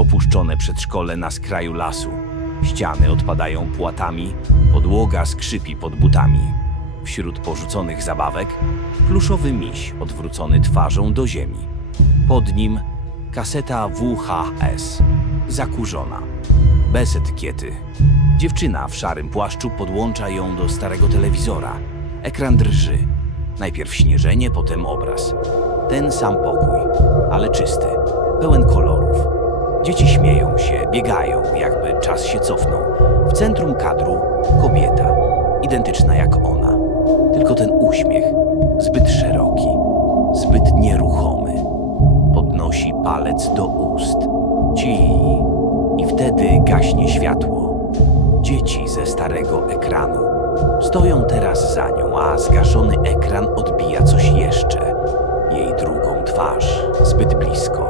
Opuszczone przedszkole na skraju lasu. Ściany odpadają płatami, podłoga skrzypi pod butami. Wśród porzuconych zabawek pluszowy miś odwrócony twarzą do ziemi. Pod nim kaseta WHS, zakurzona, bez etykiety. Dziewczyna w szarym płaszczu podłącza ją do starego telewizora. Ekran drży. Najpierw śnieżenie, potem obraz. Ten sam pokój, ale czysty, pełen kolorów. Dzieci śmieją się, biegają, jakby czas się cofnął. W centrum kadru kobieta, identyczna jak ona. Tylko ten uśmiech zbyt szeroki, zbyt nieruchomy. Podnosi palec do ust. Ci. I wtedy gaśnie światło. Dzieci ze starego ekranu stoją teraz za nią, a zgaszony ekran odbija coś jeszcze. Jej drugą twarz, zbyt blisko.